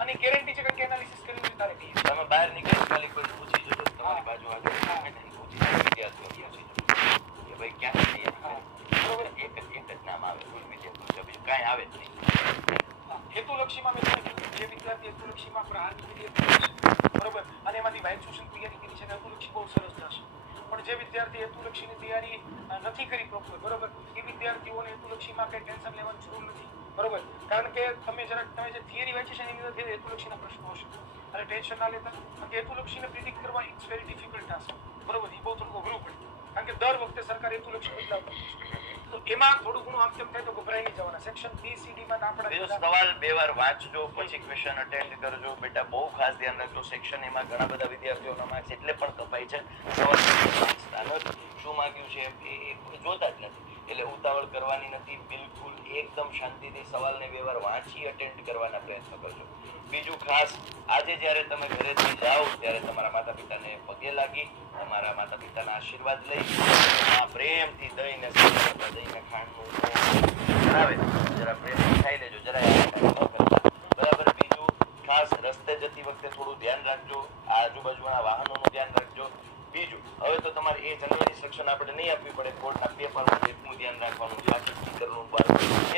અને ગેરંટી છે કે એનાલિસિસ કરીને તારે કહીએ તમે બહાર નીકળી ખાલી કોઈ પૂછી જજો તમારી બાજુ આગળ પૂછી વિદ્યાર્થીઓ પૂછી જજો કે ભાઈ ક્યાં બરોબર એક જ નામ આવે કોઈ વિદ્યાર્થી બીજું કાંઈ આવે જ નહીં. હેતુલક્ષીમાં મેં તમને કીધું જે વિદ્યાર્થી હેતુલક્ષીમાં પ્રહારની બરોબર અને એમાંથી વાઇલ શોષણ તૈયારી કરી છે અને હેતુલક્ષી બહુ સરસ જશે. પણ જે વિદ્યાર્થી હેતુલક્ષીની તૈયારી નથી કરી પ્રોપર બરોબર એ વિદ્યાર્થીઓને હેતુલક્ષીમાં કઈ ટેન્શન લેવાની જરૂર નથી બરોબર. કારણ કે તમે જે થિયરી વાંચી છે એની અંદર હેતુલક્ષીના પ્રશ્નો હશે અને ટેન્શન ના લેતા. કારણ કે હેતુલક્ષીને પ્રિડિક્ટ કરવા ઇટ્સ વેરી ડિફિકલ્ટ ટાસ્ક બરોબર. એ બહુ થોડું અઘરું પડે કારણ કે દર વખતે સરકાર હેતુલક્ષી બદલાવતા તો એમાં થોડું ઘણું આમ તેમ થાય તો ગભરાઈ નહીં જવાના. સેક્શન બી સીડી માં બીજો સવાલ બે વાર વાંચજો પછી ક્વેશ્ચન અટેન્ડ કરજો બેટા. બહુ ખાસ ધ્યાન રાખજો. સેક્શન એમાં ઘણા બધા વિદ્યાર્થીઓના માર્ક્સ એટલે પણ કપાય છે સવાલ શું માંગ્યું છે એ જોતા જ નથી. એટલે ઉતાવળ કરવાની નથી બિલકુલ. એકદમ શાંતિથી સવાલને બે વાર વાંચી અટેન્ડ કરવાના પ્રયત્ન કરજો. બીજું ખાસ આજે જ્યારે તમે ઘરેથી જાઓ ત્યારે તમારા માતા પિતાને પગે લાગી તમારા માતા પિતાના આશીર્વાદ લઈ પ્રેમથી દઈને ખાંડનું બનાવે જરા પ્રેમથી ખાઈ લેજો જરા બરાબર. બીજું ખાસ રસ્તે જતી વખતે થોડું ધ્યાન રાખજો. આજુબાજુના વાહનોનું ધ્યાન રાખજો. બીજું હવે તો તમારે એ જનરલ ઇન્સ્ટ્રક્શન આપણે નહીં આપવી પડે. કોર્ટના પેપરમાં એટલું ધ્યાન રાખવાનું છે. સ્ટીકરનું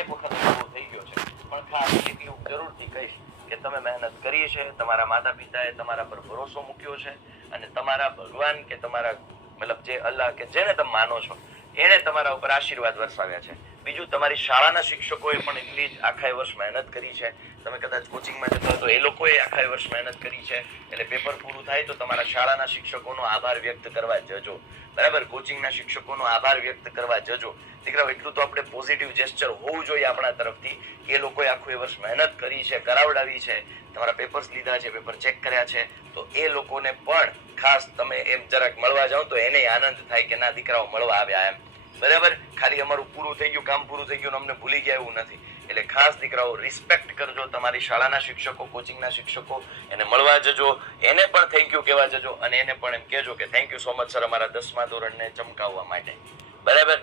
એક વખત બહુ થઈ ગયો છે પણ ખાસ એટલું જરૂરથી કહીશ કે તમે મહેનત કરી છે. તમારા માતા પિતાએ તમારા પર ભરોસો મૂક્યો છે અને તમારા ભગવાન કે તમારા મતલબ જે અલ્લાહ કે જેને તમે માનો છો એણે તમારા ઉપર આશીર્વાદ વરસાવ્યા છે. બીજું તમારી શાળાના શિક્ષકોએ પણ એટલી જ આખા વર્ષ મહેનત કરી છે. તમે કદાચ કોચિંગમાં જતા તો એ લોકોએ આખા વર્ષ મહેનત કરી છે. એટલે પેપર પૂરું થાય તો તમારા શાળાના શિક્ષકોનો આભાર વ્યક્ત કરવા જજો બરાબર. કોચિંગના શિક્ષકોનો આભાર વ્યક્ત કરવા જજો. દીકરાઓ એટલું તો આપણે પોઝિટિવ જેસ્ચર હોવું જોઈએ આપણા તરફથી કે એ લોકોએ આખું વર્ષ મહેનત કરી છે, કરાવડાવી છે, તમારા પેપર્સ લીધા છે, પેપર ચેક કર્યા છે. તો એ લોકોને પણ ખાસ તમે એમ જરાક મળવા જાઓ તો એને આનંદ થાય કે ના દીકરાઓ મળવા આવ્યા એમ બરાબર. ખાલી અમારું પૂરું થઈ ગયું કામ પૂરું થઈ ગયું અમને ભૂલી ગયા એવું નથી. એટલે ખાસ દીકરાઓ રિસ્પેક્ટ કરજો. તમારી શાળાના શિક્ષકો કોચિંગના શિક્ષકો એને મળવા જજો. એને પણ થેન્ક યુ કહેવા જજો અને એને પણ એમ કહેજો કે thank you so much sir અમારા 10મા ધોરણને ચમકાવવા માટે બરાબર.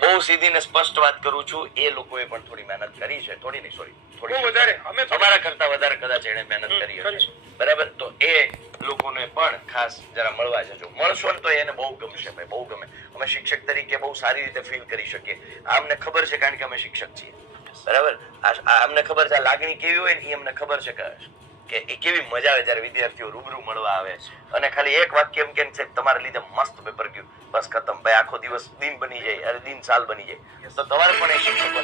બહુ સીધી ને સ્પષ્ટ વાત કરું છું. એ લોકોએ પણ થોડી મહેનત કરી છે. થોડી નહીં સોરી થોડી વધારે. અમે તમારા કરતા વધારે કદાચ એને મહેનત કરી હશે બરાબર. તો એ લોકોને પણ ખાસ જરા મળવા જજો. મળશો ને તો એને બહુ ગમશે ભાઈ, બહુ ગમે. અમે શિક્ષક તરીકે બહુ સારી રીતે ફીલ કરી શકીએ. અમને ખબર છે કારણ કે અમે શિક્ષક છીએ બરાબર. અમને ખબર છે આ લાગણી કેવી હોય ને એ અમને ખબર છે કે એ કેવી મજા આવે જયારે વિદ્યાર્થીઓ રૂબરૂ મળવા આવે અને ખાલી એક વાક્ય એમ કે તમારા લીધે મસ્ત પેપર ગયું બસ ખતમ ભાઈ. આખો દિવસ દિન બની જાય અરે દિન સાલ બની જાય. તો તમારે પણ એ શિક્ષકો